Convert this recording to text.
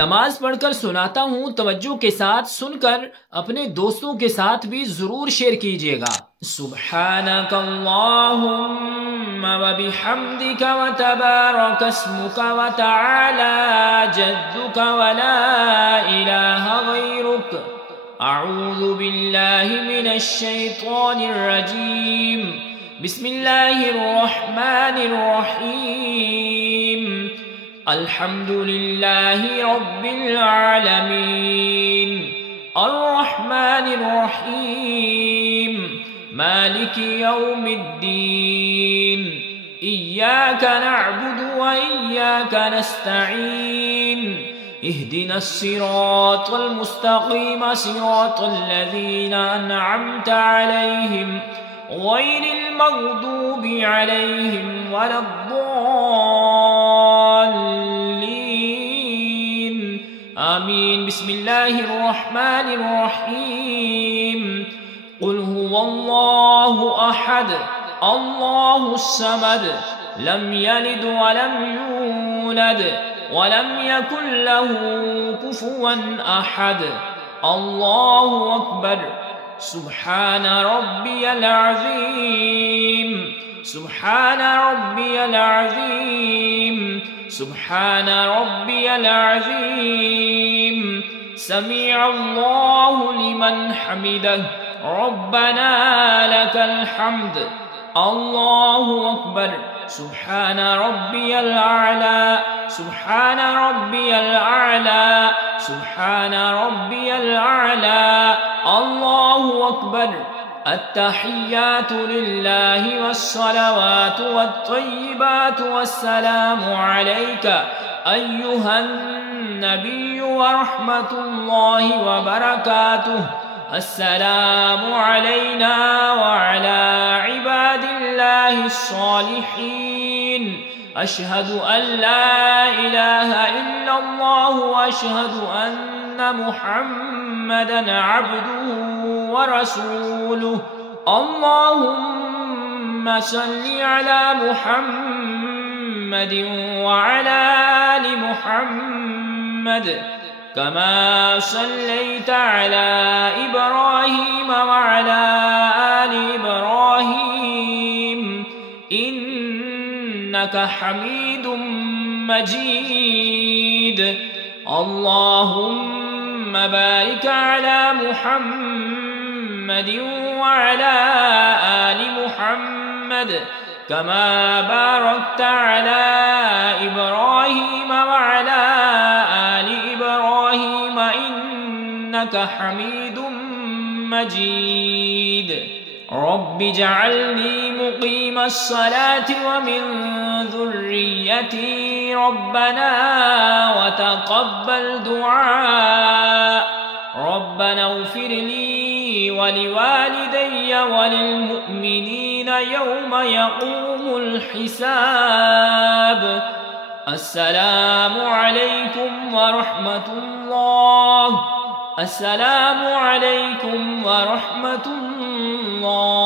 नमाज पढ़कर सुनाता हूँ, तवज्जो के साथ सुनकर अपने दोस्तों के साथ भी जरूर शेयर कीजिएगा। सुब्हानक अल्लाहुम्मा व बिहम्दिका व तबारक अस्मुका व तआला जद्दुका व ला इलाहा गैरुक अऊज़ु बिल्लाहि मिनश शैतानिर रजीम बिस्मिल्लाहिर रहमानिर रहीम अल्हम्दुलिल्लाहि रब्बिल आलमीन अर्रहमानिर रहीम मालिकि यौमिद्दीन इय्याका नअबुदु व इय्याका नस्तईन इहदिनस सिरातल मुस्तकीम सिरातल लज़ीना अनअमता अलैहिम गैरिल मग़दूबि अलैहिम वलद्दाल्लीन आमीन। बिस्मिल्लाहिर रहमानिर रहीम कुल हुवल्लाहु अहद अल्लाहुस समद लम यलिद व लम यूलद व लम यकुल लहू कुफुवन अहद अल्लाहु अकबर सुब्हान रब्बियल अज़ीम सुब्हान रब्बियल अज़ीम सुब्हान रब्बियल अज़ीम समीअल्लाहु लिमन हमिदह रब्बना लकल हम्द अल्लाहु अकबर सुब्हान रब्बियल आला सुब्हान रब्बियल आला सुब्हान रब्बियल आला अल्लाहु अकबर अत्तहियातु लिल्लाहि वस्सलावातु वत्तय्यिबातु वस्सलामु अलैका अय्युहन नबिय्यु व रहमतुल्लाहि व बरकातुहु अस्सलामु अलैना व अला इबादिल्लाहिस सालिहीन अशहदु अन ला इलाहा इल्लल्लाह व अशहदु अन्ना मुहम्मदन अब्दुहु व रसूलुहु अल्लाहुम्मा सल्लि अला मुहम्मदिन व अला आलि मुहम्मद कमा सल्लैता अला इब्राहीम व अला आलि इब्राहीम इन्नका हमीदुम मजीद अल्लाहुम्मा बारिक अला मुहम्मदिन व अला आलि मुहम्मद कमा बारकता अला इब्राहीम व अला आलि इब्राहीम इन्नका हमीदुम मजीद रब्बि जअलनी मुक़ीमस सलाति व मिन ज़ुर्रिय्यती रब्बना व तक़ब्बल दुआ रब्बना इग़फ़िर ली व लिवालिदैय व लिलमुअ्मिनीन यौम यक़ूमुल हिसाब। अस्सलामु अलैकुम व रहमतुल्लाह। अस्सलामु अलैकुम व रहमतुल्लाह।